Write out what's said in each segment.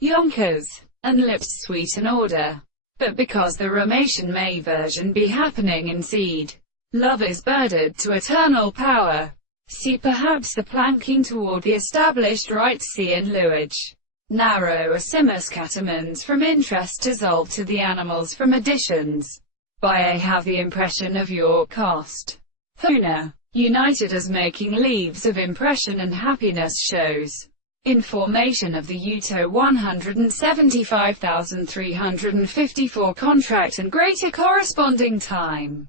Yonkers, and lips sweet and order. But because the Ramation may version be happening in seed, love is birded to eternal power. See perhaps the planking toward the established right see in luage. Narrow asimus catamans from interest dissolve to the animals from additions. By a have the impression of your cost. Huna, united as making leaves of impression and happiness shows. In formation of the UTO 175,354 contract and greater corresponding time.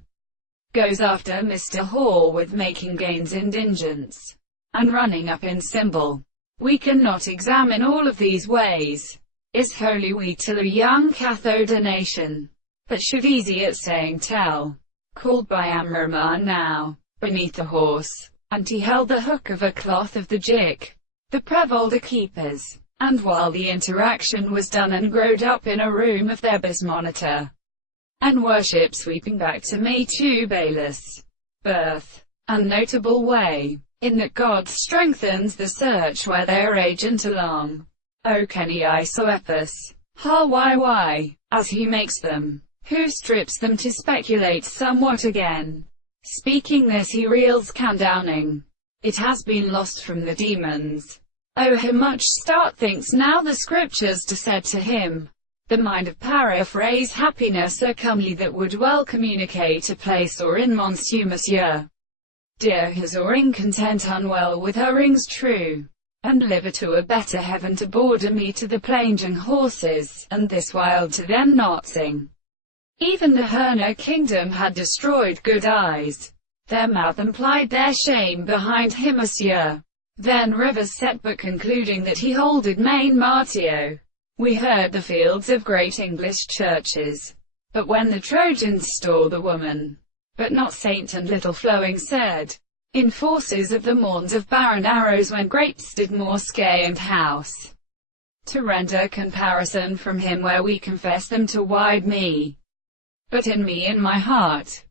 Goes after Mr. Hall with making gains in indigence. And running up in symbol. We cannot examine all of these ways. Is holy we till a young cathode nation. But should easy at saying tell. Called by Amraman now. Beneath the horse. And he held the hook of a cloth of the jig. The Prevolder keepers. And while the interaction was done and growed up in a room of their bis monitor. And worship sweeping back to me to Bayless. Birth. And notable way. In that God strengthens the search where their agent along. O Kenny Isoepus. Ha why, as he makes them. Who strips them to speculate somewhat again. Speaking this he reels can downing. It has been lost from the demons. Oh how much start thinks now the scriptures to said to him. The mind of paraphrase happiness a comely that would well communicate a place or in monsieur. Dear his or in content unwell with her rings true. And liver to a better heaven to border me to the planging horses, and this wild to them not sing. Even the Herner kingdom had destroyed good eyes. Their mouth implied their shame behind him monsieur. Then rivers set but concluding that he holded main martio. We heard the fields of great English churches. But when the Trojans stole the woman, but not saint and little flowing said, in forces of the morns of barren arrows when grapes did more skay and house. To render comparison from him where we confess them to wide me. But in me in my heart,